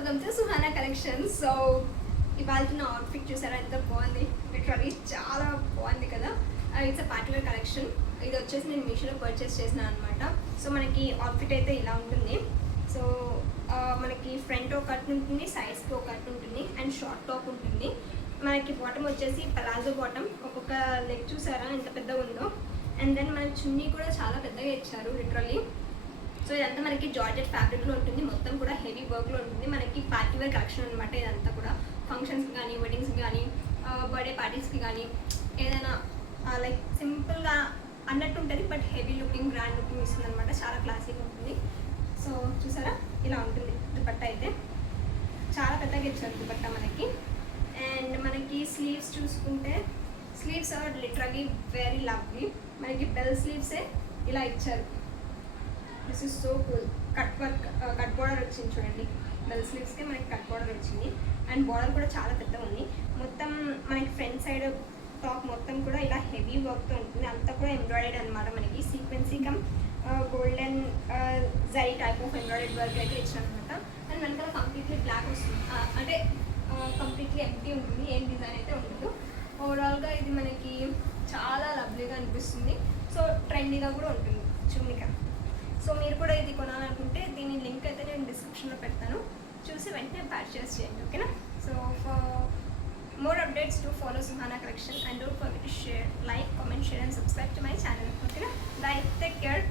Welcome to Suhana collection. So ఇవాళ నా outfit చూసారా, ఎంత బాగుంది. లిటరలీ చాలా బాగుంది కదా. It's a party wear collection. ఇది వచ్చేసి నేను మీషోలో పర్చేస్ చేసిన అనమాట. సో మనకి అవుట్ఫిట్ అయితే ఇలా ఉంటుంది. సో మనకి ఫ్రంట్ ఒక కట్ ఉంటుంది, సైడ్స్కి ఒక కట్ ఉంటుంది అండ్ షార్ట్ టాప్ ఉంటుంది. మనకి బాటమ్ వచ్చేసి పలాజో బాటమ్. ఒక్కొక్క లెగ్ చూసారా ఎంత పెద్దగా ఉందో. అండ్ దెన్ మన చున్నీ కూడా చాలా పెద్దగా ఇచ్చారు లిటరలీ. సో ఇదంతా మనకి జార్జెట్ ఫ్యాబ్రిక్లో ఉంటుంది, మొత్తం కూడా హెవీ వర్క్లో ఉంటుంది. మనకి పార్టీ వేర్ కలెక్షన్ అనమాట ఇదంతా కూడా. ఫంక్షన్స్కి కానీ, వెడ్డింగ్స్కి కానీ, బర్త్డే పార్టీస్కి కానీ, ఏదైనా లైక్ సింపుల్గా అన్నట్టు ఉంటుంది, but heavy looking, grand looking ఇస్తుంది అనమాట. చాలా క్లాసిక్ ఉంటుంది. సో చూసారా ఇలా ఉంటుంది దుపట్టా అయితే. చాలా పెద్దగా ఇచ్చారు దుపట్టా మనకి. అండ్ మనకి స్లీవ్స్ చూసుకుంటే sleeves are literally very lovely. మనకి బెల్ స్లీవ్సే ఇలా ఇచ్చారు. This is so cool. Cut work, cut border వచ్చింది చూడండి. బెల్ స్లీవ్స్కి మనకి కట్ బోర్డర్ వచ్చింది అండ్ బోర్డర్ కూడా చాలా పెద్దగా ఉంది. మొత్తం మనకి ఫ్రంట్ సైడ్ టాప్ మొత్తం కూడా ఇలా హెవీ వర్క్తో ఉంటుంది. అంతా కూడా ఎంబ్రాయిడరీ అనమాట. మనకి sequence cum golden zari type of embroidery work అయితే ఇచ్చాను అనమాట. అండ్ వెనకాల కంప్లీట్లీ బ్లాక్ వస్తుంది, అంటే కంప్లీట్లీ ఎంటీ ఉంటుంది, ఏం డిజైన్ అయితే ఉండదు. ఓవరాల్గా ఇది మనకి చాలా లవ్లీగా అనిపిస్తుంది. సో ట్రెండీగా కూడా ఉంటుంది చున్నిక. సో మీరు కూడా ఇది కొనాలనుకుంటే దీని లింక్ అయితే నేను డిస్క్రిప్షన్లో పెడతాను, చూసి వెంటనే పర్చేస్ చేయండి, ఓకేనా. So for more updates to follow Suhana collection and don't forget to share, like, comment, share and subscribe to my channel, ఓకేనా. Bye, take care.